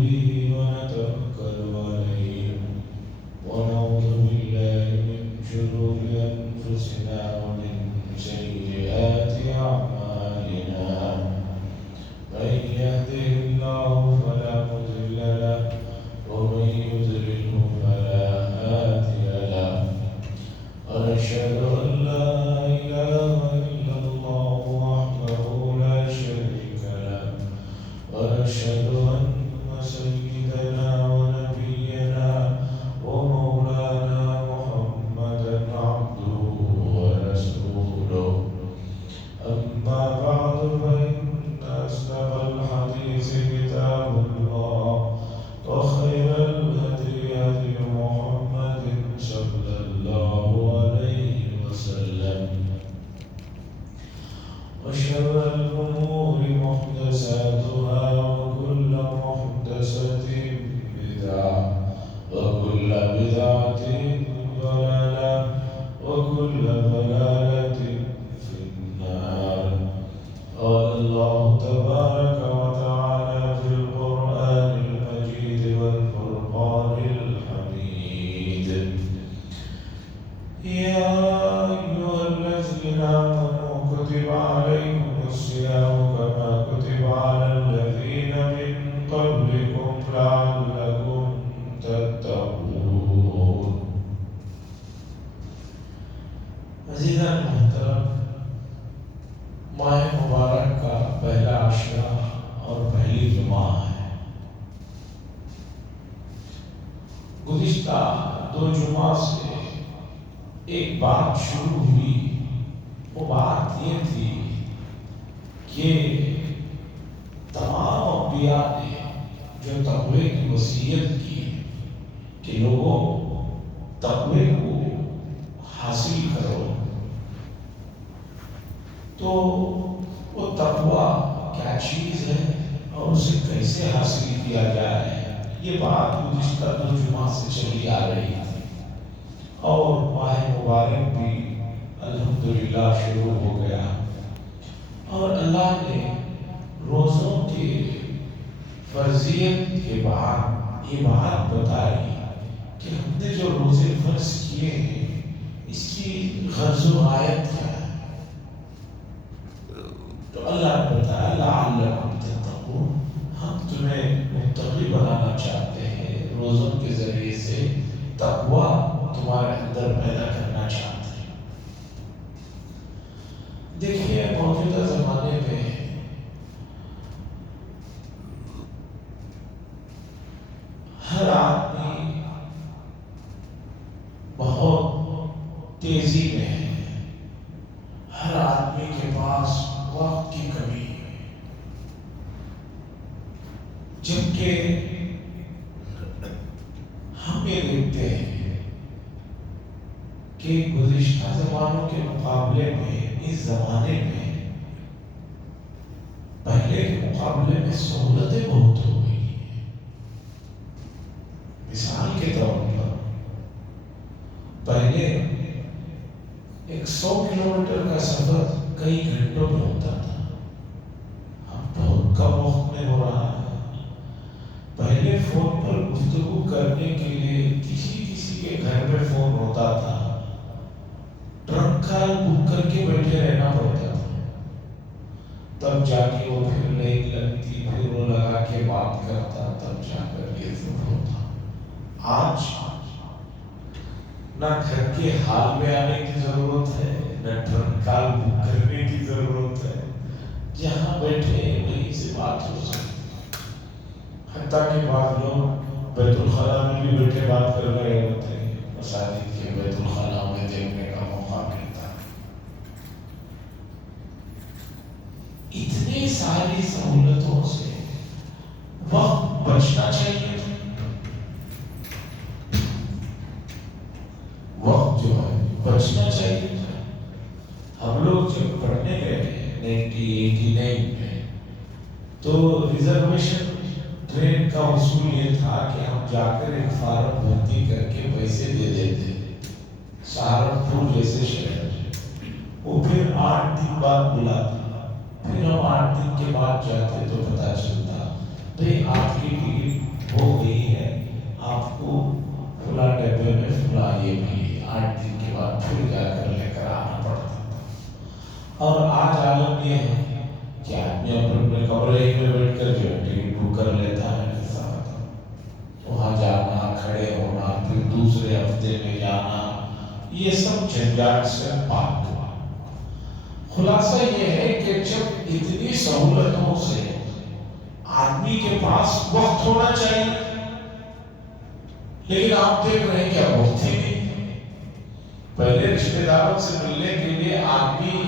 به ونتوكل عليه ونعوذ بالله من شرور أنفسنا ومن سيئات أعمالنا من يهده الله فلا مضل له ومن يضلله فلا هادي له ونشهد أن لا إله إلا الله وحده لا شريك له ونشهد أن سيدنا ونبينا ومولانا محمدا عبده ورسوله أما بعد فإن أصدق الحديث كتاب الله وخير الهدي هدي محمد صلى الله عليه وسلم وشر الأمور محدثاتها وكل محدثة بدعة وكل بدعة ضلالة وكل ضلالة في النار. قال الله تبارك وتعالى في القرآن المجيد والفرقان الحميد: يا أيها الذين آمنوا كتب عليكم الصيام كما كتب على الذين من قبلكم لعلكم تتقون. عزیزان محترم، ماہ مبارک کا پہلا عشرہ اور پہلی جمعہ ہے. گزشتہ 2 جمعہ سے ایک بات شروع ہوئی. وہ بات یہ تھی کہ تمام انبیاء نے جو تقوی کی وصیت کی کہ لوگوں تقوی کو حاصل کرو، تو وہ تقوی کیا چیز ہے اور اسے کیسے حاصل کیا جائے، یہ بات گزشتہ 2 جمعہ سے چلی آ رہی تھی. اور ماہ مبارک بھی الحمدللہ شروع ہو گیا، اور اللہ نے روزوں کے فرضیت کے بعد یہ بات بتائی کہ ہم نے جو روزے فرض کیے ہیں اس کی غرض و غایت کیا ہے. تو اللہ نے بتایا لعلکم تتقون، ہم تمہیں متقی بنانا چاہتے ہیں، روزوں کے ذریعے سے تقوی تمہارے اندر پیدا کرنا چاہتے ہیں. دیکھیے موجودہ زمانے میں ہر آدمی بہت تیزی میں ہے، ہر آدمی کے پاس وقت کی کمی ہے، جبکہ ہم یہ دیکھتے ہیں کہ گزشتہ زمانوں کے مقابلے میں اس زمانے میں پہلے کے مقابلے میں سہولتیں بہت ہو گئی ہیں. مثال کے طور پر پہلے 100 کلومیٹر کا سفر کئی گھنٹوں میں ہوتا تھا، اب بہت کم وقت میں ہو رہا ہے. پہلے فون پر گفتگو کرنے کے لیے کسی کے گھر میں فون ہوتا تھا، ٹرک کا بک کر کے بیٹھے رہنا پڑتا تھا، تب جا کے وہ پھر لائن لگتی، پھر وہ لگا کے بات کرتا، تب جا کر یہ فون ہوتا. آج نہ گھر کے حال میں آنے کی ضرورت ہے، نہ ٹرک کا بک کرنے کی ضرورت ہے، جہاں بیٹھے وہیں سے بات ہو سکتی. حتیٰ کہ بعض لوگ بیت الخلاء میں بھی بیٹھے بات کر رہے ہوتے ہیں، مساجد کے بیت الخلاء میں دیکھنے کا موقع ملتا ہے. اتنی ساری سہولتوں سے وقت بچنا چاہیے. وقت جو ہے بچنا چاہیے. ہم لوگ جب پڑھنے گئے 1989 میں تو ریزرویشن ٹرین کا اصول یہ تھا کہ ہم جا کر ایک فارم بھرتی کر کے پیسے دے دیتے. سہارنپور جیسے شہر وہ پھر 8 دن بعد بلاتا، پھر ہم 8 دن کے بعد جاتے تو پتا چلتا بھئی آپ کی ٹکٹ یہ بھی 8 دن کے بعد پھر جا کر لے کر آنا پڑتا تھا۔ اور آج عالم یہ ہے کہ آدمی اپنے کمرے میں بیٹھ کر جو ٹکٹ بک کر لیتا ہے، وہاں جانا، کھڑے ہونا، پھر دوسرے ہفتے میں جانا، یہ سب جھنجھٹ سے پاک ہوا۔ خلاصہ یہ ہے کہ جب اتنی سہولتوں سے آدمی کے پاس وقت ہونا چاہیے، لیکن آپ دیکھ رہے ہیں کیا وقت ہی نہیں۔ پہلے رشتہ داروں سے ملنے کے لیے آدمی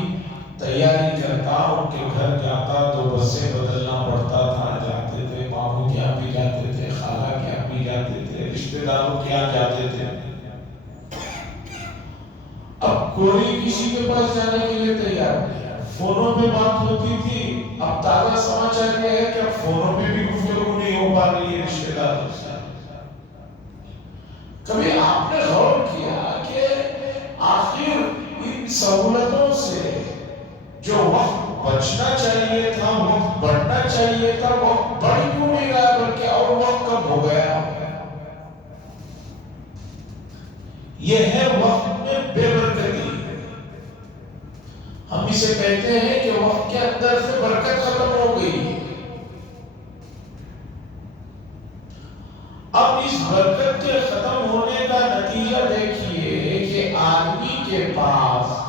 تیاری کرتا، ان کے گھر جاتا تو بسیں بدلنا پڑتا تھا، جاتے تھے ماموں کے یہاں بھی جاتے تھے، خالہ کے یہاں بھی جاتے تھے، رشتہ داروں کے یہاں جاتے تھے۔ اب کوئی کسی کے پاس جانے کے لیے تیار نہیں، فونوں پہ بات ہوتی تھی۔ اب تازہ سماچار یہ ہے کہ اب فونوں پہ بھی گفتگو نہیں ہو پا رہی ہے رشتہ داروں سے۔ کبھی آپ نے غور کیا کہ آخر ان سہولتوں سے جو وقت بچنا چاہیے تھا، وقت بڑھنا چاہیے تھا، وقت بڑھ کیوں نہیں رہا بلکہ اور وقت کم ہو گیا؟ یہ ہے وقت میں بے برکتی۔ ہم اسے کہتے ہیں کہ وقت کے اندر سے برکت ختم ہو گئی۔ اب اس برکت کے ختم ہونے کا نتیجہ دیکھیے کہ آدمی کے پاس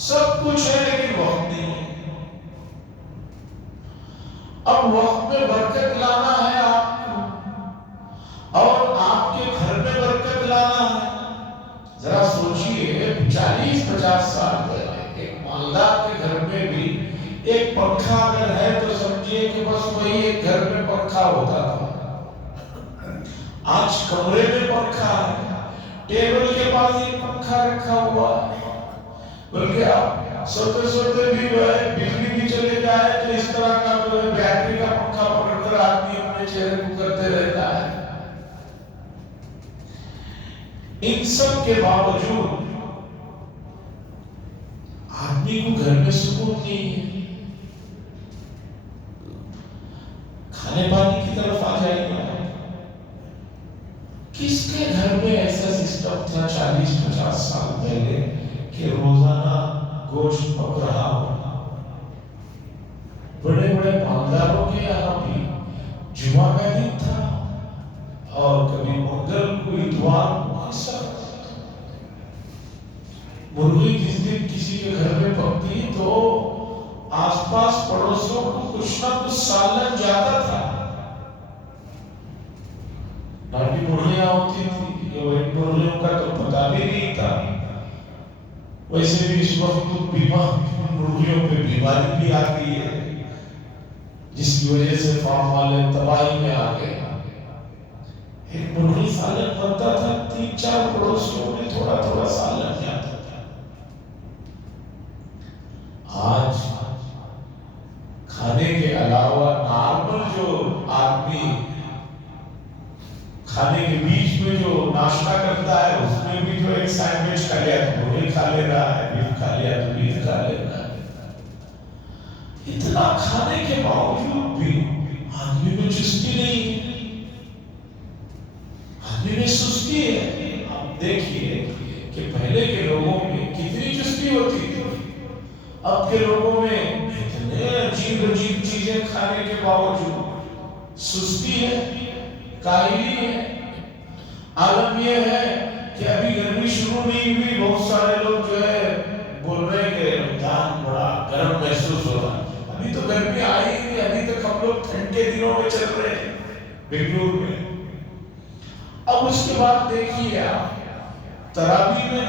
سب کچھ ہے لیکن وقت نہیں ہے۔ اب وقت میں برکت لانا ہے آپ کو، اور آپ کے گھر میں برکت لانا ہے۔ ذرا سوچئے 40-50 سال پہلے ایک مالدار کے گھر میں بھی ایک پنکھا اگر ہے تو سمجھیے کہ بس وہی ایک گھر میں پنکھا ہوتا تھا۔ آج کمرے میں پنکھا ہے، ٹیبل کے پاس ایک پنکھا رکھا ہوا ہے، بلکہ آپ سوتے سوتے بھی جو ہے بجلی بھی چلے جائے تو اس طرح کا جو ہے بیٹری کا پنکھا پکڑ کر آدمی اپنے چہرے کو کرتے رہتا ہے۔ ان سب کے باوجود آدمی کو گھر میں سکون نہیں ہے۔ کھانے پانی کی طرف آ جائے گا، کس کے گھر میں ایسا سسٹم تھا 40-50 سال پہلے کہ روزانہ گوشت پک رہا ہو؟ بڑے بڑے مالداروں کے یہاں بھی جمعہ کا دن تھا اور کبھی منگل کو، اتوار کو مرغی جس دن کسی کے گھر میں پکتی تو آس پاس پڑوسوں کو کچھ نہ کچھ سالن زیادہ تھا۔ باقی مرغیاں ہوتی تھی، ان مرغیوں کا تو پتہ بھی نہیں تھا۔ ویسے بھی اس وقت مرغیوں پہ بیماری بھی آتی ہے، جس کی وجہ سے فارم والے تباہی میں آ گئے۔ ایک مرغی سالن بنتا تھا، 3-4 پڑوسیوں میں تھوڑا تھوڑا سالن جاتا تھا۔ آج کھانے کے علاوہ نارمل جو آدمی کھانے کے بیچ میں جو ناشتہ کرتا ہے اس میں بھی جو ایک سینڈوچ کھا لیا تو مرغی کھا لے رہا ہے، بیف کھا لیا تو بیف کھا لے رہا ہے۔ اتنا کھانے کے باوجود بھی آدمی میں چستی نہیں ہے، آدمی میں سستی ہے۔ آپ دیکھیے کہ پہلے کے لوگوں میں کتنی چستی ہوتی تھی، اب کے لوگوں میں اتنے عجیب عجیب چیزیں کھانے کے باوجود سستی ہے، کاہلی ہے۔ عالم یہ ہے کہ ابھی گرمی شروع نہیں ہوئی، بہت سارے لوگ جو ہے بول رہے ہیں کہ رمضان بڑا گرم محسوس ہو رہا ہے۔ ابھی تو گرمی آئی ہی نہیں، ابھی تک ہم لوگ ٹھنڈ کے دنوں میں چل رہے ہیں بنگلور میں۔ اب اس کے بعد دیکھیے آپ تراویح میں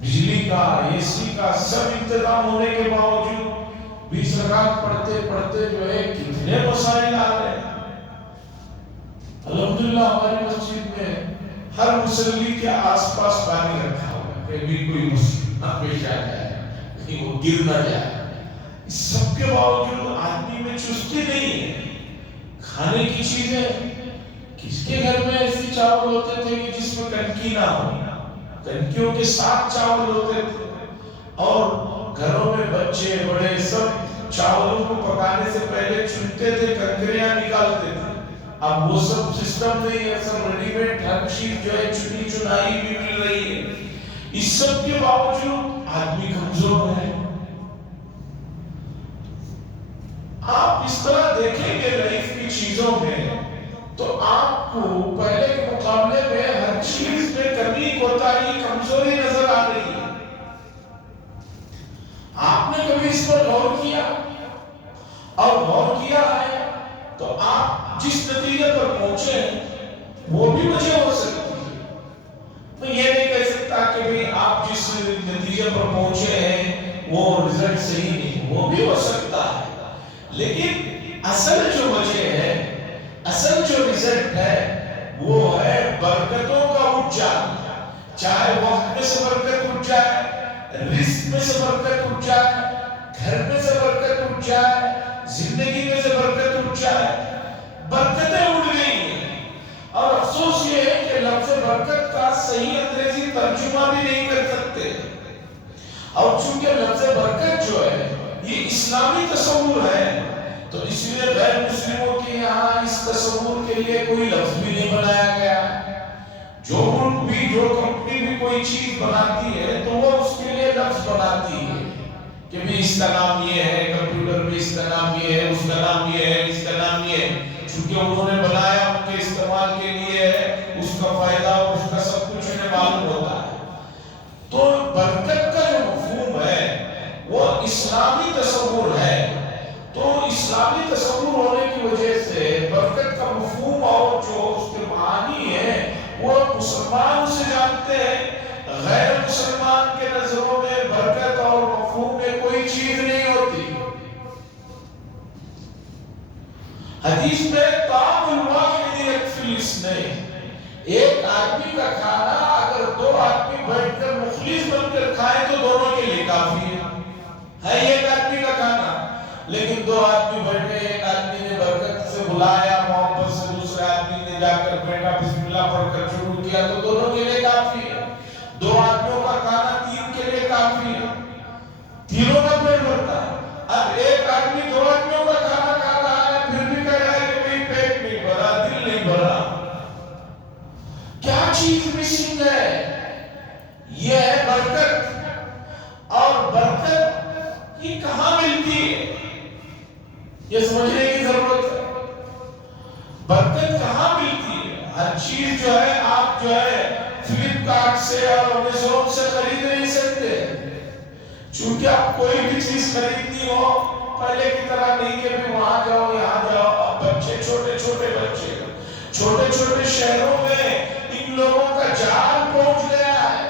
بجلی کا، اے سی کا سب انتظام ہونے کے باوجود 20 رکعت پڑھتے پڑھتے جو ہے کتنے مسائل آ رہے ہیں۔ الحمدللہ ہماری مسجد میں ہر مصلی کے آس پاس پانی رکھا ہوا ہے کہ بھی کوئی مسئلہ نہ پیش آ جائے، کہیں وہ گر نہ جائے۔ اس سب کے باوجود آدمی میں چستی نہیں ہے۔ کھانے کی چیزیں، کس کے گھر میں ایسی چاول ہوتے تھے کہ جس میں کنکی نہ ہو؟ کنکیوں کے ساتھ چاول ہوتے تھے، اور گھروں میں بچے بڑے سب چاولوں کو پکانے سے پہلے چنتے تھے، کنکریاں نکالتے تھے، اب وہ سب سسٹم نہیں ہے، سب ریڈی میڈ ہر چیز جو ہے چنی چنائی بھی مل رہی ہے. اس سب کے باوجود آدمی کمزور ہے. آپ اس طرح دیکھیں گے لائف کی چیزوں میں تو آپ کو پہلے کے مقابلے میں ہر چیز میں کمی کوتاہی کمزوری نظر آ رہی ہے. آپ نے کبھی اس پر غور کیا؟ اور غور کیا ہے تو آپ جس نتیجے پر پہنچے وہ بھی وجہ ہو سکتی ہے. میں یہ نہیں کہہ سکتا کہ بھی آپ جس نتیجے پر پہنچے ہیں وہ رزلٹ صحیح نہیں، وہ بھی ہو سکتا ہے، لیکن اصل جو وجہ ہے، اصل جو رزلٹ ہے وہ ہے برکتوں کا اٹھ جانا. چاہے وقت میں سے برکت اٹھ جائے، رزق میں سے برکت اٹھ جائے، گھر میں سے برکت اٹھ جائے، زندگی میں سے برکت اٹھ جائے، برکتیں اٹھ گئی ہیں. اور افسوس یہ ہے کہ لفظ برکت کا صحیح انگریزی ترجمہ بھی نہیں کر سکتے. اور چونکہ لفظ برکت جو ہے یہ اسلامی تصور ہے تو اس لیے غیر مسلموں کے یہاں اس تصور کے لیے کوئی لفظ بھی نہیں بنایا گیا. جو ملک بھی، جو کمپنی بھی کوئی چیز بناتی ہے تو وہ اس کے لیے لفظ بناتی ہے کہ بھی اس کا نام یہ ہے، کمپیوٹر میں اس کا نام یہ ہے، اس کا نام یہ ہے، اس کا نام یہ ہے. چونکہ انہوں نے بنایا ان کے استعمال کے لیے ہے، اس کا فائدہ اور اس کا سب کچھ انہیں معلوم ہوتا ہے. تو برکت کا جو مفہوم ہے وہ اسلامی تصور ہے. تو اسلامی تصور ہونے کی وجہ سے برکت کا مفہوم اور جو اس کے معنی ہے وہ مسلمان اسے جانتے ہیں. غیر مسلمان کے نظروں میں برکت اور مفہوم میں کوئی چیز نہیں ہوتی. حدیث میں طعام الواحد یکفی الاثنین، ایک آدمی کا کھانا اگر دو آدمی بیٹھ کر مخلص بن کر کھائیں تو دونوں کے لیے کافی ہے ایک آدمی کا کھانا. لیکن دو آدمی بیٹھے، ایک آدمی نے برکت سے بلایا، محبت سے دوسرے آدمی نے جا کر بیٹھا، بسم اللہ پڑھ کر شروع کیا تو دونوں کے لیے کافی ہے. دو آدمیوں کا کھانا تین کے لیے کافی ہے، تینوں کا پیٹ بھرتا ہے. اب ایک آدمی دو آدمیوں کا کھانا کھا رہا ہے پھر بھی کہہ رہا ہے کہ میری پیٹ نہیں بھرا، دل نہیں بھرا. کیا چیز مسنگ ہے؟ یہ ہے برکت. اور برکت یہ کہاں ملتی ہے یہ سمجھنے کی ضرورت ہے. برکت کہاں ملتی ہے؟ ہر چیز جو ہے آپ جو ہے فلپ کارٹ سے اور امیزون سے خرید نہیں سکتے. چونکہ آپ کوئی بھی چیز خریدنی ہو پہلے کی طرح نہیں کہ بھی وہاں جاؤ یہاں جاؤ. اب بچے، چھوٹے چھوٹے بچے چھوٹے چھوٹے شہروں میں ان لوگوں کا جال پہنچ گیا ہے.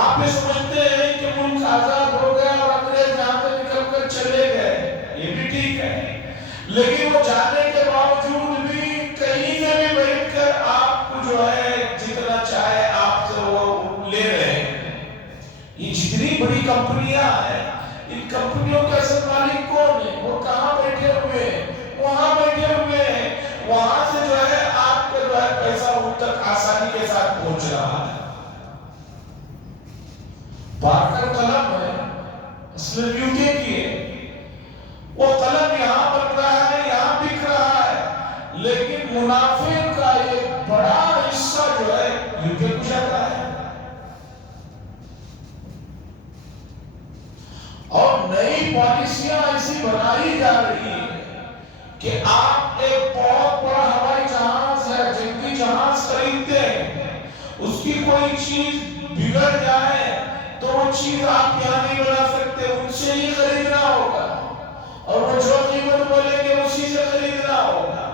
آپ یہ سمجھتے ہیں کہ ملک آزاد ہو گیا اور انگریز یہاں سے نکل کر چلے گئے، یہ بھی ٹھیک ہے، لیکن وہ جانے کے باوجود بھی کہیں سے بھی بیٹھ کر آپ کو جو ہے جتنا چاہے آپ سے وہ لے رہے ہیں. یہ جتنی بڑی کمپنیاں ہیں ان کمپنیوں کے اصل مالک کون ہے؟ وہ کہاں بیٹھے ہوئے ہیں؟ وہاں بیٹھے ہوئے ہیں. وہاں سے جو ہے آپ کا جو ہے پیسہ ان تک آسانی کے ساتھ پہنچ رہا ہے. بارکر قلم ہے، اصل یوکے کی ہے، وہ قلم یہاں بن رہا ہے، یہاں بک رہا ہے، لیکن منافع کا ایک بڑا حصہ جو ہے یوکے کو جاتا ہے. اور نئی پالیسیاں ایسی بنائی جا رہی ہیں کہ آپ ایک بہت بڑا ہوائی جہاز ہے، جنگی جہاز خریدتے ہیں، اس کی کوئی چیز بگڑ جائے تو وہ چیز آپ یہاں نہیں بنا سکتے، ان سے ہی خریدنا ہوگا اور وہ جو قیمت بولیں گے اسی سے خریدنا ہوگا.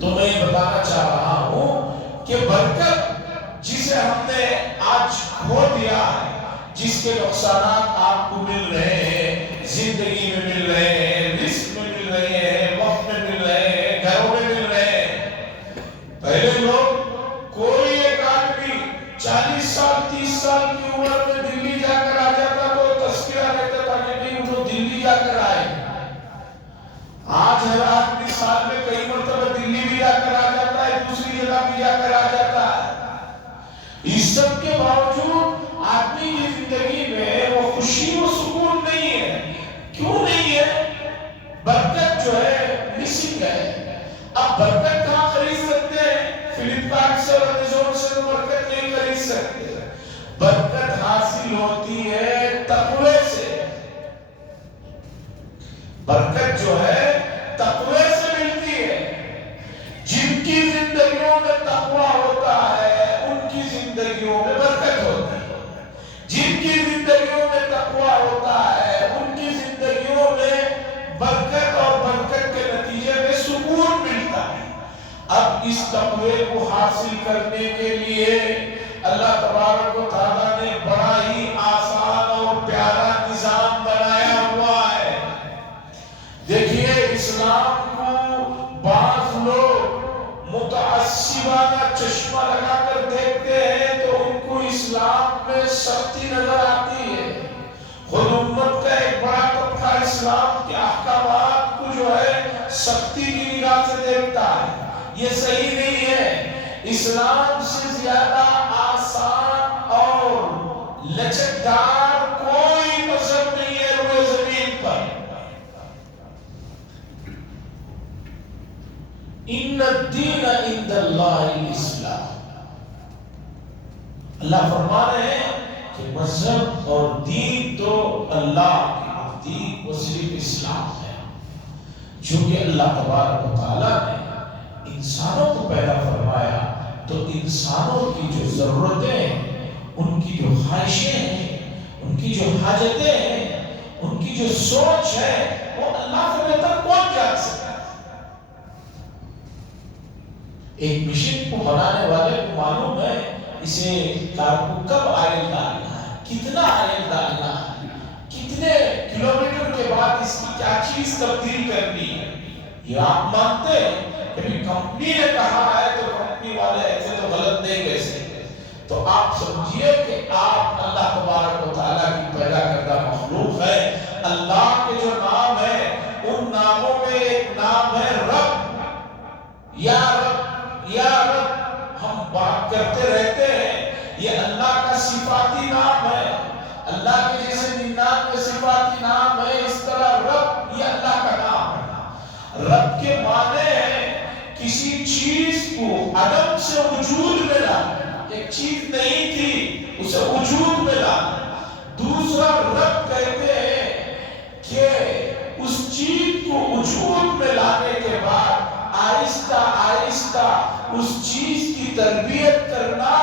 تو میں یہ بتانا چاہ رہا ہوں کہ برکت جسے ہم نے آج کھو دیا ہے، جس کے نقصانات آپ کو مل رہے ہیں، زندگی میں مل رہے ہیں، رزق میں مل رہے ہیں، وقت میں مل رہے ہیں، گھروں میں مل رہے ہیں. پہلے لوگ کوئی ایک آدمی 40 سال 30 سال کی عمر میں دلی جا کر آ جاتا تو تذکرہ رہتا تھا کہ نہیں وہ دلی جا کر آئے. آج ہر آدمی سال میں کئی مرتبہ دلی بھی جا کر آ جاتا ہے، دوسری جگہ بھی جا کر آ جاتا ہے. اس سب کے باوجود آدمی کی زندگی میں وہ خوشی و سکون نہیں ہے. اب برکت کہاں خرید سکتے ہیں؟ فلپکارٹ سے اور امیزون سے برکت نہیں خرید سکتے. برکت حاصل ہوتی ہے تقوی سے. برکت جو ہے تقوی سے ملتی ہے. جن کی زندگیوں میں تقوی ہوتا ہے ان کی زندگیوں میں برکت ہوتی ہے. جن کی زندگیوں میں تقوی ہوتا ہے ان کی زندگیوں میں برکت اور برکت کے نتیجے میں سکون ملتا ہے. اب اس تقوی کو حاصل کرنے کے لیے اللہ تبارک و تعالیٰ نے بڑا ہی آسان اور پیارا نظام بنایا ہوا ہے. دیکھیے اسلام کو بعض لوگ متعصبانہ چشمہ لگا کر دیکھتے ہیں تو ان کو اسلام میں سختی نظر آتی ہے. خود امت کا ایک بڑا طبقہ اسلام کے احکامات کو جو ہے سختی کی نگاہ سے دیکھتا ہے. یہ صحیح نہیں ہے. اسلام سے زیادہ آسان اور لچکدار کوئی مذہب نہیں ہے روئے زمین پر. ان الدین عند اللہ الاسلام. اللہ فرما رہے ہیں کہ مذہب اور دین تو اللہ کے نزدیک وہ صرف اسلام ہے. چونکہ اللہ تبارک و تعالیٰ نے انسانوں کو پیدا فرمایا تو انسانوں کی جو ضرورتیں ہیں، ان کی جو خواہشیں ہیں، ان کی جو حاجتیں ہیں، ان کی جو سوچ ہے وہ اللہ سے بہتر کون جان سکتا ہے. ایک مشین کو بنانے والے کو معلوم ہے اسے کار کو کب آئل ڈالنا ہے، کتنا آئل ڈالنا ہے، کتنے کلومیٹر کے بعد اس کی کیا چیز تبدیل کرنی ہے. یہ آپ مانتے ہیں کہ کمپنی نے کہا ہے تو کمپنی والے ایسے تو غلط نہیں کہہ سکتے. تو آپ سمجھیے کہ آپ اللہ تبارک و تعالیٰ کی پیدا کردہ مخلوق ہے. اللہ کے جو نام ہے ان ناموں میں ایک نام ہے رب. یا رب یا رب ہم بات کرتے رہتے ہیں. یہ اللہ کا صفاتی نام ہے. اللہ کے جیسے 99 صفاتی نام ہے اس طرح رب یہ اللہ کا نام ہے. رب کے معنی ہے کسی چیز کو عدم سے وجود میں لانا. ایک چیز نہیں تھی اسے وجود میں لانا. دوسرا رب کہتے ہیں کہ اس چیز کو وجود میں لانے کے بعد آہستہ آہستہ اس چیز کی تربیت کرنا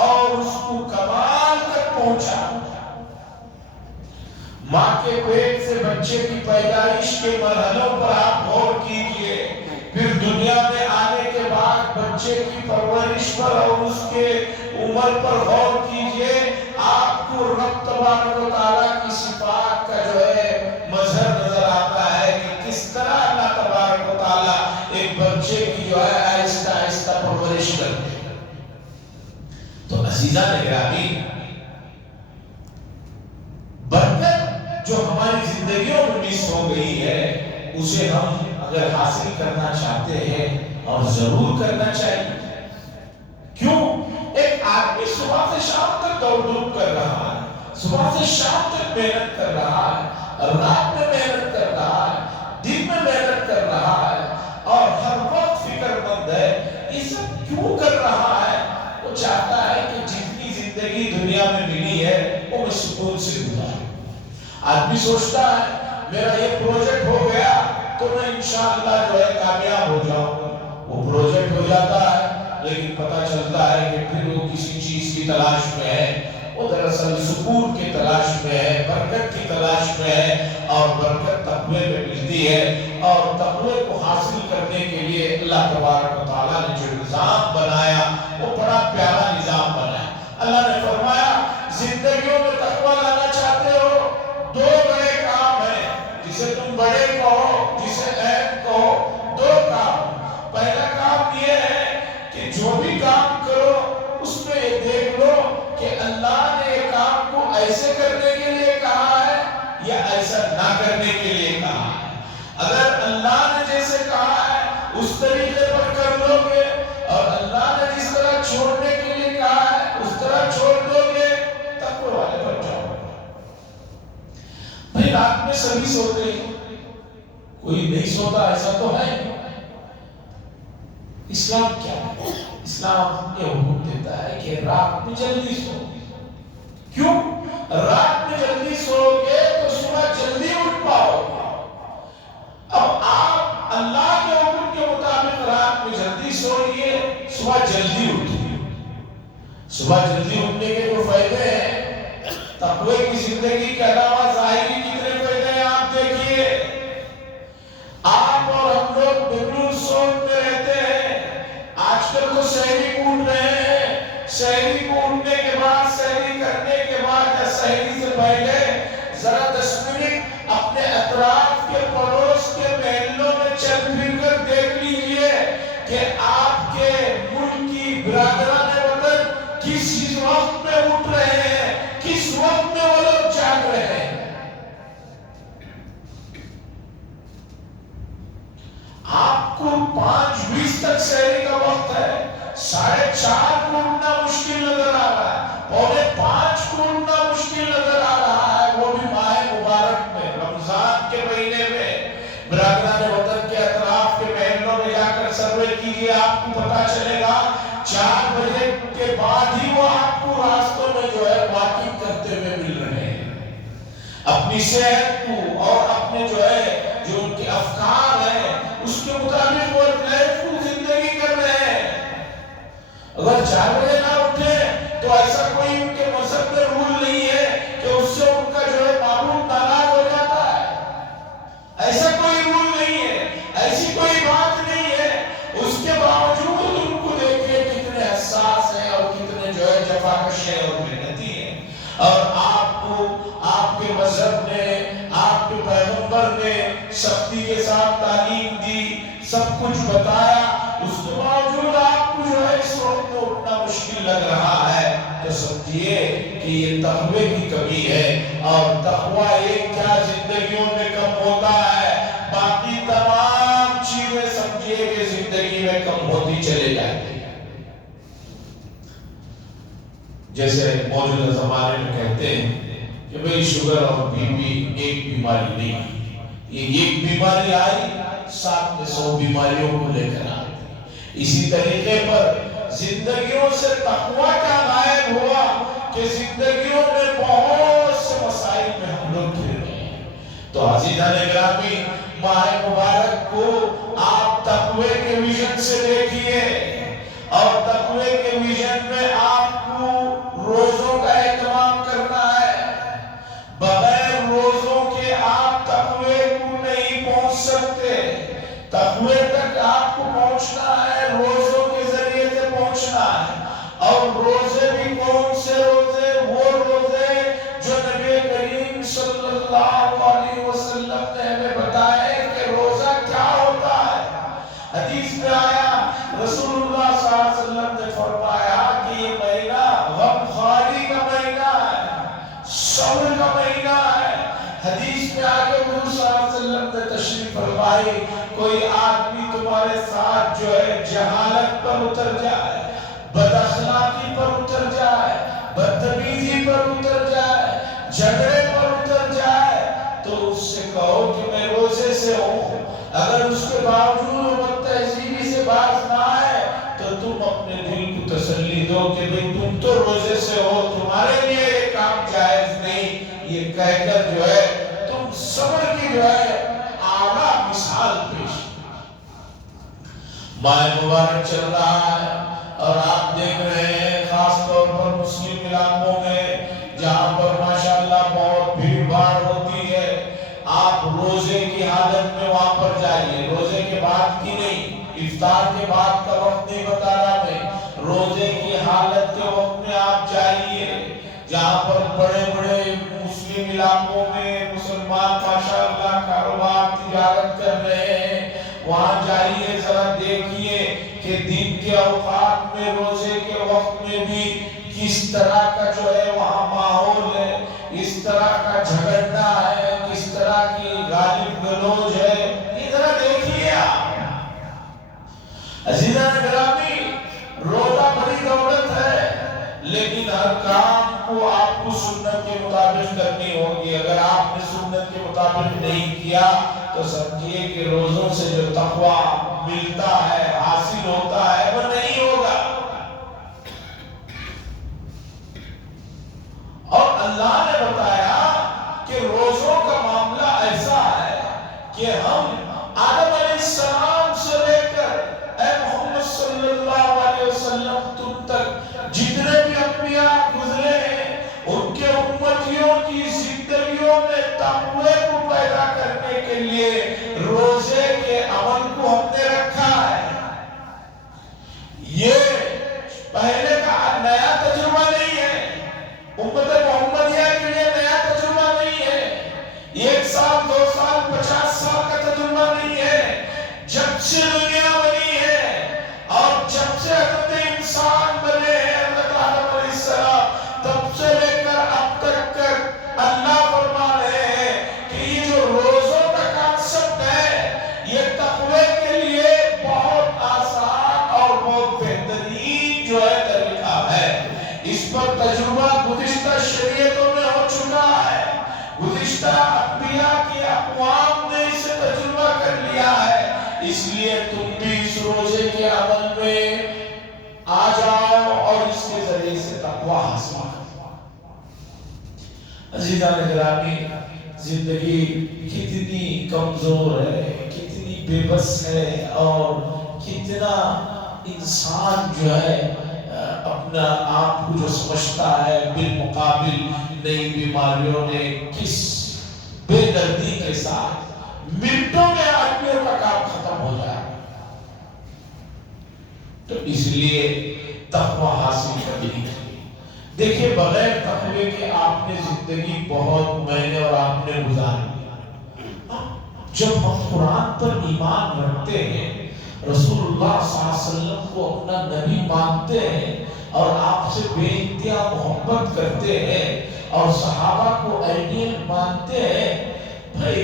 اور اس کو کمال تک پہنچانا. ماں کے پیٹ سے بچے کی پیدائش کے مرحلوں پر آپ غور کیجئے. پھر دنیا میں آنے کے بعد بچے کی پرورش پر اور اس کے عمر پر غور کیجئے. آپ کو رب تبارک و تعالیٰ کی صفات کا جو ہے مظہر نظر آتا ہے کہ کس طرح اللہ تبارک و تعالیٰ ایک بچے کی جو ہے آہستہ آہستہ پرورش کرتے ہیں. تو عزیزان گرامی، برکت جو ہماری زندگیوں میں مس ہو گئی ہے اسے ہم اگر حاصل کرنا چاہتے ہیں اور ضرور کرنا چاہیے. کیوں؟ ایک آدمی صبح سے شام تک دوڑ دھوپ کر رہا ہے، صبح سے شام تک محنت کر رہا ہے، رات میں محنت کر رہا ہے، دن میں محنت کر رہا ہے اور ہر وقت فکر مند ہے. یہ سب کیوں کر رہا ہے؟ وہ چاہتا ہے کہ جتنی زندگی دنیا میں ملی ہے وہ میں سکون سے گزاروں. آدمی سوچتا ہے میرا یہ پروجیکٹ ہو گیا تو میں انشاءاللہ جو ہے کامیاب ہو جاؤں گا. وہ پروجیکٹ ہو جاتا ہے لیکن پتہ چلتا ہے کہ پھر وہ کسی چیز کی تلاش میں ہے. وہ دراصل سکون کی تلاش میں ہے، برکت کی تلاش میں ہے اور برکت تقوی میں ملتی ہے. اور تقوی کو حاصل کرنے کے لیے اللہ تبارک و تعالیٰ نے جو نظام بنایا وہ بڑا پیارا نظام بنایا. اللہ نے فرمایا زندگیوں میں تقوی لانا چاہتے ہو، دو بڑے کام ہیں جسے تم بڑے کہو جسے اہم کہو. دو کام. پہلا کام یہ ہے کہ جو بھی کام کرو اس میں یہ دیکھ لو کہ اللہ نے یہ کام کو ایسے کرنے کے لیے کہا ہے یا ایسا نہ کرنے کے لیے کہا ہے. اگر اللہ نے جیسے کہا ہے اس طریقے پر کر لو گے اور اللہ نے جس طرح چھوڑنے کے لیے کہا ہے اس طرح چھوڑ دو گے تقوی والے بن جاؤ گے. بھائی رات میں سبھی سوتے ہیں، کوئی نہیں سوتا ایسا تو ہے. اسلام کیا ہے؟ اسلام یہ حکم دیتا ہے کہ رات میں جلدی سو. کیوں؟ رات میں جلدی سو گے تو صبح جلدی اٹھ پاؤ گے. اب آپ اللہ کے حکم کے مطابق رات میں جلدی سوئیے، صبح جلدی اٹھیے. صبح جلدی اٹھنے کے جو فائدے ہیں، تقوی کی زندگی کے علاوہ ظاہری کتنے فائدے ہیں آپ دیکھیے. آپ اور ہم لوگ بالکل سوچ میں رہتے ہیں. آج کل تو سحری اٹھ رہے ہیں، سحری کو اٹھنے کے بعد، سحری کرنے کے بعد یا سحری سے پہلے ذرا 10 منٹ اپنے اطراف کے پڑوس کے محلوں میں چل پھر کر دیکھ لیجئے کہ آپ کے ملک کی برادران وطن کس وقت میں اٹھ رہے ہیں، کس وقت میں وہ لوگ جاگ رہے ہیں. آپ کو 5:20 تک سحری کا وقت ہے، 4:30 کو اٹھنا مشکل نظر آ رہا ہے، 4:45 کو اٹھنا مشکل نظر آ رہا ہے، وہ بھی ماہ مبارک میں، رمضان کے مہینے میں. برادران وطن کے اطراف کے محلوں میں جا کر سروے کیجئے، آپ کو پتا چلے گا 4 بجے کے بعد ہی وہ آپ کو راستوں میں جو ہے واکنگ کرتے ہوئے مل رہے ہیں. اپنی صحت کو اور اپنے جو ان کے افکار ہیں اس کے مطابق وہ لائف کو زندگی کر رہے ہیں. اگر 4 بجے نہ اٹھے تو ایسا کوئی ان کے مذہب میں رول نہیں ہے کہ اس سے ان کا معبود ناراض ہو جاتا ہے. ایسا کوئی رول نہیں ہے، ایسی کوئی بات نہیں ہے. اس کے باوجود ان کو دیکھیں کتنے حساس ہیں اور کتنے جفاکش ہیں اور محنتی ہیں. اور آپ کو آپ کے مذہب نے، آپ کے پیغمبر نے سختی کے ساتھ تعلیم دی، سب کچھ بتایا، اس کے باوجود آپ کو اس وقت میں اٹھنا مشکل لگ رہا ہے تو سمجھیے کہ یہ تقوی کی کمی ہے. اور تقوی ایک کیا زندگیوں میں کم ہوتا ہے، باقی تمام چیزیں سمجھیے کہ زندگی میں کم ہوتی چلے جاتی ہیں. جیسے موجودہ زمانے میں کہتے ہیں کہ بھئی شوگر اور بی پی ایک بیماری نہیں ہے، یہ ایک بیماری آئی ساتھ میں 100 بیماریوں کو لے کر آتی. اسی طریقے پر زندگیوں سے تقوی کا غائب ہوا کہ زندگیوں میں بہت سے مسائل میں ہم لوگ گھر رہے ہیں. تو عزیزان گرامی، ماہ مبارک کو آپ تقوی کے ویژن سے دیکھیے، اور تقوی کے ویژن میں آپ کو روزوں کا اہتمام کرنا ہے. بغیر روزوں کے آپ تقوی کو نہیں پہنچ سکتے. تقوی تک آپ کو پہنچنا ہے، روزوں کے ذریعے سے پہنچنا ہے. اور روزے بھی کون سے روزے؟ وہ روزے جو نبی کریم صلی اللہ علیہ وسلم نے ہمیں بتائے کہ روزہ کیا ہوتا ہے. حدیث میں آیا، رسول اللہ صلی اللہ علیہ وسلم نے فرمایا کہ یہ مہینہ غمخواری کا مہینہ ہے، صبر کا مہینہ ہے. حدیث میں آگے حضور صلی اللہ علیہ وسلم نے تشریف فرمائی، کوئی آدمی تمہارے ساتھ جہالت پر اتر جائے، بد اخلاقی پر اتر جائے، بدتمیزی پر اتر جائے، جھگڑے پر اتر جائے، تو اس سے کہو کہ میں روزے سے ہوں. اگر اس کے باوجود وہ تہذیبی سے باز نہ آئے تو تم اپنے دل کو تسلی دو کہ بھئی تم تو روزے سے ہو، تمہارے لیے یہ کام جائز نہیں. یہ کہہ کر تم صبر کی اعلیٰ مثال پیش. ماہ مبارک چل رہا ہے اور آپ دیکھ رہے ہیں خاص طور پر مسلم علاقوں میں جہاں پر ماشاءاللہ بہت بھیڑ بھاڑ ہوتی ہے، آپ روزے کی حالت میں وہاں پر جائیے. روزے کے بعد کی نہیں، افطار کے بعد کا وقت نہیں بتا رہا میں، روزے کی حالت کے وقت میں آپ جائیے جہاں پر بڑے بڑے مسلم علاقوں میں مسلمان ماشاءاللہ کاروبار تجارت کر رہے ہیں. وہاں جائیے، ذرا دیکھیے کہ دن کے اوقات میں روزے کے وقت میں بھی کس طرح کا وہاں ماحول ہے، اس طرح کا جھگڑنا ہے، کس طرح کی غالب گلوج ہے. یہ ذرا دیکھیے آپ. عزیزان گرامی، روزہ بڑی دولت ہے، لیکن ہر کام کو آپ کو سنت کے مطابق کرنی ہوگی. اگر آپ نے سنت کے مطابق نہیں کیا تو سمجھیے کہ روزوں سے جو تقوی ملتا ہے، حاصل ہوتا ہے، وہ نہیں ہوگا۔ اور اللہ نے بتایا کہ روزوں کا معاملہ ایسا ہے کہ ہم آدم علیہ السلام سے لے کر اے محمد صلی اللہ علیہ وسلم تم تک جتنے بھی انبیاء گزرے ہیں ان کے امتیوں کی زندگیوں میں تقوی کو پیدا کرنے کے لیے روزے کے عمل کو ہم نے رکھا ہے۔ یہ پہلے کا نیا تجربہ نہیں ہے، امت محمدیہ کے لیے نیا تجربہ نہیں ہے، 1 سال 2 سال 50 سال کا تجربہ نہیں ہے۔ جب سے دنیا بنی ہے اور جب سے حضرت انسان بنے ہیں حضرت آدم علیہ السلام، تب سے لے کر اب تک اللہ فرما رہے ہیں کہ یہ جو روزوں کا کانسپٹ ہے یہ تقوی کے لیے بہت آسان اور بہت بہترین جو ہے طریقہ ہے۔ اس پر تجربہ گزشتہ شریعتوں میں ہو چکا ہے، گزشتہ انبیاء کی اقوام نے اسے تجربہ کر لیا ہے۔ اس لیے تم بھی اس روزے کے عمل میں آ جاؤ اور اس کے ذریعے سے تقوی حاصل کرو۔ عزیزان گرامی، زندگی کتنی کمزور ہے، کتنی بے بس ہے، اور کتنا انسان جو ہے اپنا آپ کو جو سمجھتا ہے بالمقابل نئی بیماریوں نے کس بے دردی کے ساتھ منٹوں میں آدمیوں کا کام ختم ہو جائے۔ تو اس لیے تقوی حاصل کرنی چاہیے۔ دیکھیں بغیر تقوی کے آپ نے زندگی بہت مہینے اور آپ نے گزاری۔ جب ہم قرآن پر ایمان رکھتے ہیں، رسول اللہ صلی اللہ علیہ وسلم کو اپنا نبی مانتے ہیں اور آپ سے بے انتہا محبت کرتے ہیں اور صحابہ کو آئیڈیل مانتے ہیں، بھائی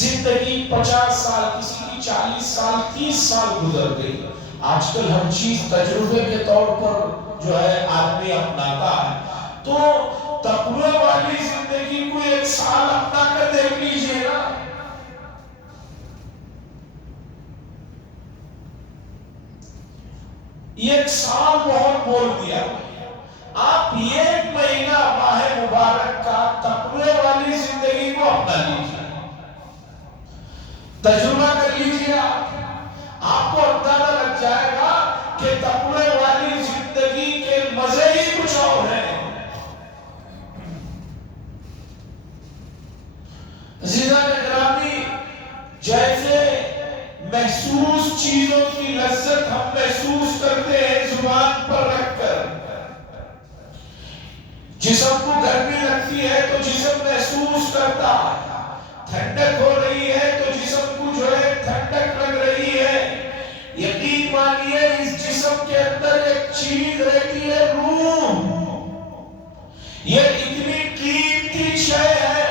زندگی 50 سال، کسی کی 40 سال 30 سال گزر گئی۔ آج کل ہر چیز تجربے کے طور پر جو ہے آدمی اپناتا ہے، تو تقوی والی زندگی کو 1 سال اپنا کر دیکھ لیجئے نا۔ 1 سال بہت بول دیا، آپ 1 مہینہ ماہ مبارک کا تقوی والی زندگی کو اپنا لیجئے، تجربہ کر لیجئے۔ آپ کو اندازہ لگ جائے گا کہ تقوی والی زندگی کے مزے ہی کچھ اور ہیں۔ عزیزان گرامی، جیسے محسوس چیزوں کی لذت ہم محسوس کرتے ہیں زبان پر رکھ کر، جسم کو گرمی لگتی ہے تو جسم محسوس کرتا ہے، ٹھنڈک ہو رہی ہے تو جسم کو جو ہے ٹھنڈک لگ رہی ہے۔ یقین مانیے اس جسم کے اندر ایک چیز رہتی ہے، روح۔ یہ اتنی قیمتی شے ہے،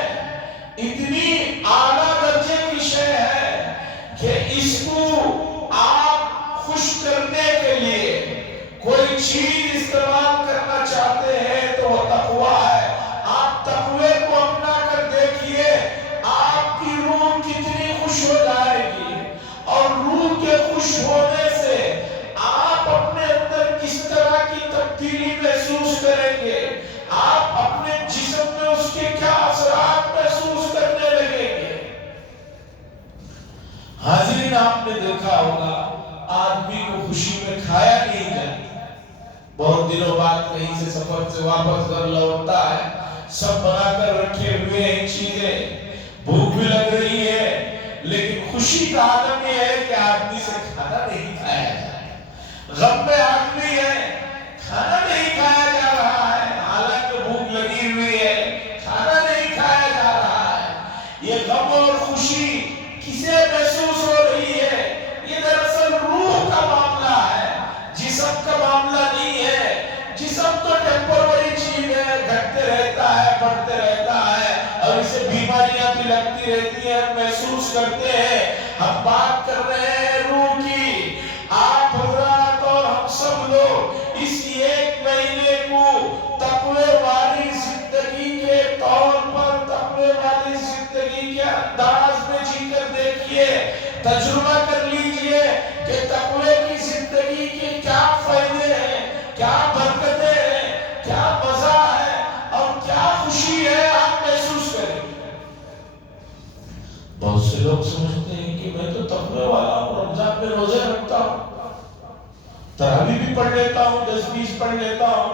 اتنی اعلیٰ درجے کی شے ہے کہ اس کو آپ خوش کرنے کے لیے کوئی چیز استعمال کرنا چاہتے ہیں تو وہ تقوی ہے۔ آپ تقوی کو اپنا کر دیکھیے، آپ کی روح کتنی خوش ہو جائے گی، اور روح کے خوش ہونے سے آپ اپنے اندر کس طرح کی تبدیلی محسوس کریں گے، آپ اپنے جسم میں اس کے کیا اثرات محسوس کرنے لگیں گے۔ حاضرین، آپ نے دیکھا ہوگا آدمی کو خوشی میں کھایا نہیں جاتا، بہت دنوں بعد کہیں سے سفر سے واپس گھر لوٹتا ہے، سب بنا کر رکھے ہوئے ہیں چیزیں، بھوک بھی لگ رہی ہے، لیکن خوشی کا عالم یہ ہے کہ آدمی سے کھانا نہیں کھایا جائے۔ غم میں آدمی ہے، کھانا نہیں کھایا جا رہا ہے، حالانکہ بھوک لگی ہوئی ہے، کھانا نہیں کھایا جا رہا ہے۔ یہ غم اور خوشی کسے محسوس ہو رہی ہے؟ یہ دراصل روح کا معاملہ ہے، جسم کا معاملہ نہیں ہے۔ جسم تو ٹیمپرری چیز ہے، گھٹتے رہتا ہے، بڑھتے رہتا ہے، اور اسے بیماریاں بھی لگتی رہتی ہیں، ہم محسوس کرتے ہیں۔ ہم بات کر رہے ہیں روح کی۔ آپ حضرات اور ہم سب لوگ اس 1 مہینے کو تقوی والی زندگی کے طور پر، تقوی والی زندگی کے انداز میں جی کر دیکھیے، تجربہ کر لیجئے۔ کہ تقوی کی زندگی کے کیا فائدے ہیں، کیا برکتیں ہیں، کیا مزہ ہے اور کیا خوشی ہے، آپ محسوس کریں۔ بہت سے لوگ سمجھتے ہیں کہ میں تو تقوی والا ہوں، رمضان میں روزے رکھتا ہوں، تراویح بھی پڑھ لیتا ہوں، 10-20 پڑھ لیتا ہوں،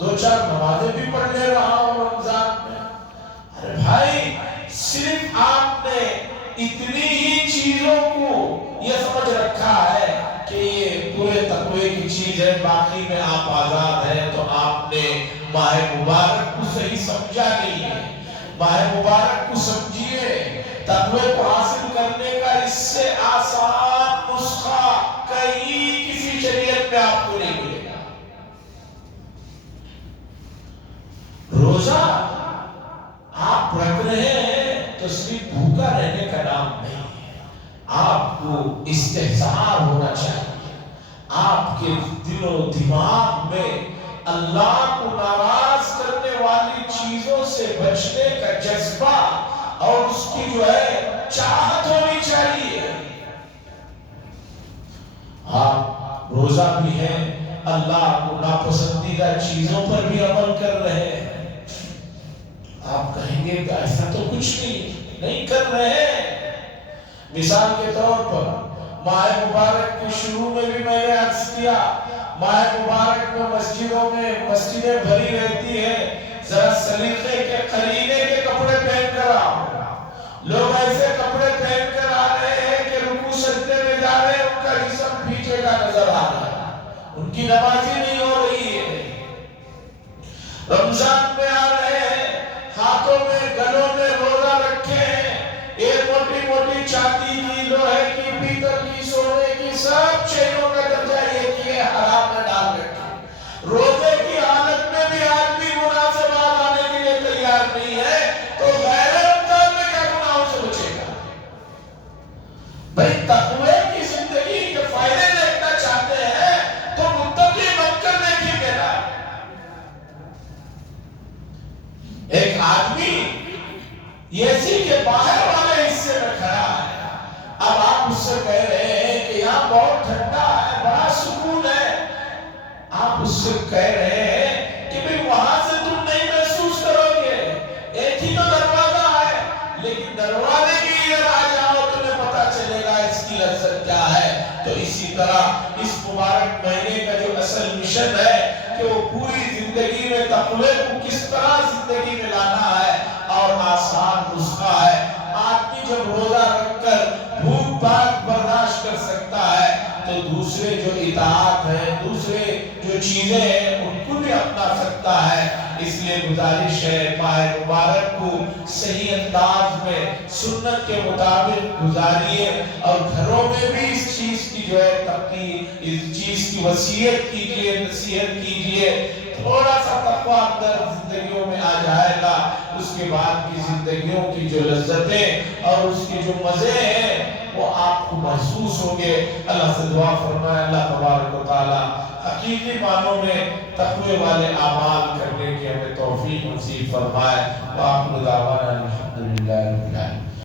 2-4 نمازیں بھی پڑھ لے رہا ہوں رمضان میں۔ ارے بھائی، صرف آپ نے اتنی ہی چیزوں کو یہ سمجھ رکھا ہے کہ یہ پورے تقوی کی چیز ہے، باقی میں آپ آزاد ہیں، تو آپ نے ماہ مبارک کو صحیح سمجھا نہیں ہے۔ ماہ مبارک کو سمجھیے، تقوی کو حاصل کرنے کا اس سے آسان نسخہ کہیں کسی شریعت میں آپ کو نہیں ملے گا۔ روزہ آپ رکھ رہے ہیں تو صرف بھوکا رہنے کا نام نہیں ہے، آپ کو استحضار ہونا چاہیے، آپ کے دل و دماغ میں اللہ کو ناراض کرنے والی چیزوں سے بچنے کا جذبہ اور اس کی جو ہے چاہت ہونی چاہیے۔ آپ روزہ بھی ہیں، اللہ کو ناپسندیدہ چیزوں پر بھی عمل کر رہے ہیں، آپ کہیں گے کہ ایسا تو کچھ نہیں کر رہے ہیں۔ مثال کے طور پر ماہ مبارک کے شروع میں بھی میں نے عرض کیا، ماہ مبارک میں مسجدوں میں مسجدیں بھری رہتی ہیں، ذرا سلیقے کے قرینے کے کپڑے پہن کر آؤ۔ لوگ ایسے کپڑے پہن کر آ رہے ہیں کہ رکوع سجدے میں جا رہے ہیں، ان کا جسم پیچھے کا نظر آ رہا ہے، ان کی نماز ہی نہیں ہو رہی ہے۔ رمضان میں آ رہے ہیں، ہاتھوں میں گلوں میں روزہ رکھے ہیں، ایک موٹی موٹی چاندی کی، لوہے کی، پیتل کی، سونے کی، سب چیزوں کا درجہ یہ کہ حرام میں ڈال رکھے۔ روزے کی حالت میں بھی آدمی گناہ سے باز آنے کے لیے تیار نہیں ہے، تو غیر رمضان میں کیا گناہوں سے بچے گا؟ بھئی تقوی کی زندگی کے فائدے دیکھنا چاہتے ہیں تو متقی بن کر دیکھیں گے نا۔ ایک آدمی یسی کے باہر والے حصے میں کھڑا ہے، اب آپ اس سے کہہ رہے ہیں کہ یہاں بہت ٹھنڈا ہے، بڑا سکون ہے، آپ اس سے کہہ رہے ہیں کہ بھئی وہاں سے تم نہیں محسوس کرو گے، ایک ہی تو دروازہ ہے، لیکن دروازے کی ادھر آ جاؤ تمہیں پتا چلے گا اس کی لذت کیا ہے۔ تو اسی طرح اس مبارک مہینے کا جو اصل مشن ہے کہ وہ پوری زندگی میں تقوی کو کس طرح زندگی میں لانا ہے، اور آسان نسخہ ہے۔ آدمی جب روزہ رکھ کر بھوک بھاک برداشت کر سکتا ہے تو دوسرے جو اطاعت ہے، دوسرے جو چیزیں ہیں ان کو بھی اپنا سکتا ہے۔ اس لیے گزارش ہے ماہ مبارک کو صحیح انداز میں سنت کے مطابق گزاریے، اور گھروں میں بھی اس چیز کی جو ہے اس چیز کی وصیت کیجیے، نصیحت کیجیے۔ تھوڑا سا تقوی اندر زندگیوں میں آ جائے گا، اس کے بعد کی زندگیوں کی جو لذتیں اور اس کے جو مزے ہیں وہ آپ کو محسوس ہوں گے۔ اللہ سے دعا فرمائے اللہ تبارک و تعالی حقیقی معنوں میں تقوی والے اعمال کرنے کی ہمیں توفیق نصیب فرمائے۔ وآخر دعوانا الحمدللہ رب العالمین۔